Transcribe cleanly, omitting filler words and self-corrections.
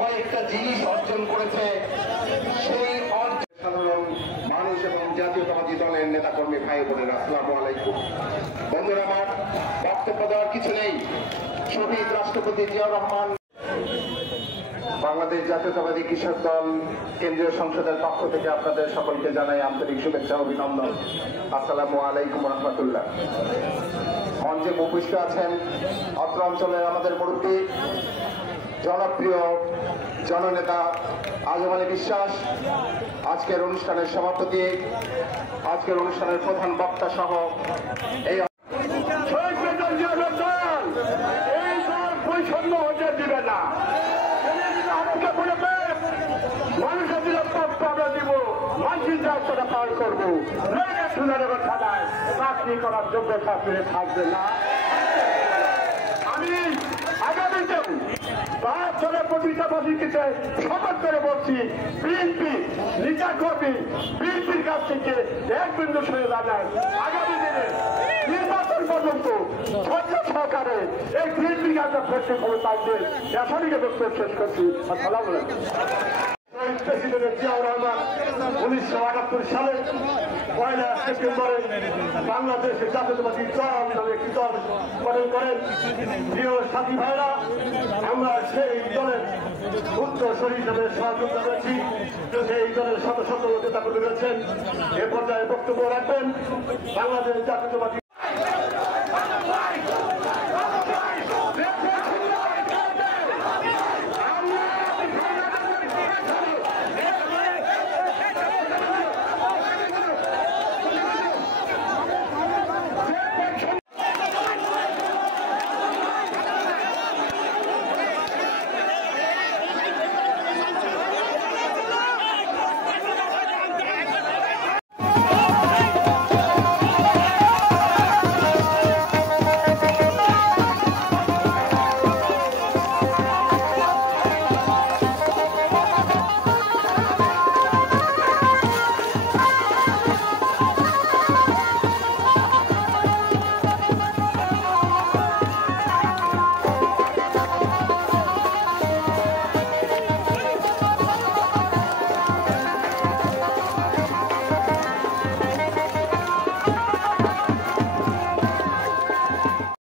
কয়েকটা জিনিস অর্জন করেছে, সেই সাধারণ মানুষ এবং জাতীয়তাবাদী দলের নেতাকর্মী ভাই বোনেরা, আসসালামু আলাইকুম। বন্ধুরা আমার, বক্তব্য দেওয়ার কিছু নেই। শহীদ রাষ্ট্রপতি জিয়াউর রহমান বাংলাদেশ জাতীয়তাবাদী কৃষক দল কেন্দ্রীয় সংসদের পক্ষ থেকে আপনাদের সকলকে জানাই আন্তরিক শুভেচ্ছা অভিনন্দন। আসসালামু আলাইকুম রহমতুল্লাহ। মঞ্চে উপস্থিত আছেন অত্র অঞ্চলের আমাদের মুরব্বী, জনপ্রিয় জননেতা আজম আলী বিশ্বাস, আজকের অনুষ্ঠানের সভাপতি, আজকের অনুষ্ঠানের প্রধান বক্তা সহ এই বৈষম্য হতে দিবে না। মানুষের নিরাপত্তা আমরা দিব, মানুষের রাস্তাটা পার করবো, থানায় চাকরি করার যোগ্যতা ফিরে থাকবে না। আমি আগামীতে 5 জনের প্রতিষ্ঠাবাসীকে শপথ করে বলছি, বিএনপি নেতাকর্মী বিএনপির কাছ থেকে 1 বিন্দু সরে দাঁড়ায় আগামী দিনে নির্বাচন পর্যন্ত ধৈর্য সহকারে এই বিএনপির কাছে করতে হবে। তাইতে এখনই বক্তব্য শেষ করছি। আসসালামু আলাইকুম। প্রেসিডেন্ট জিয়াউর রহমান 1978 সালে 1 সেপ্টেম্বরে বাংলাদেশের জাতীয়তাবাদী দল নামে একটি দল গঠন করেন। প্রিয় সাথী ভাইরা, আমরা সেই দলের উত্তরসূরি হিসেবে সহযোগিতা করেছি। সেই দলের শত শত নেতা রয়েছেন। এ পর্যায়ে বক্তব্য রাখবেন বাংলাদেশ জাতীয়তাবাদী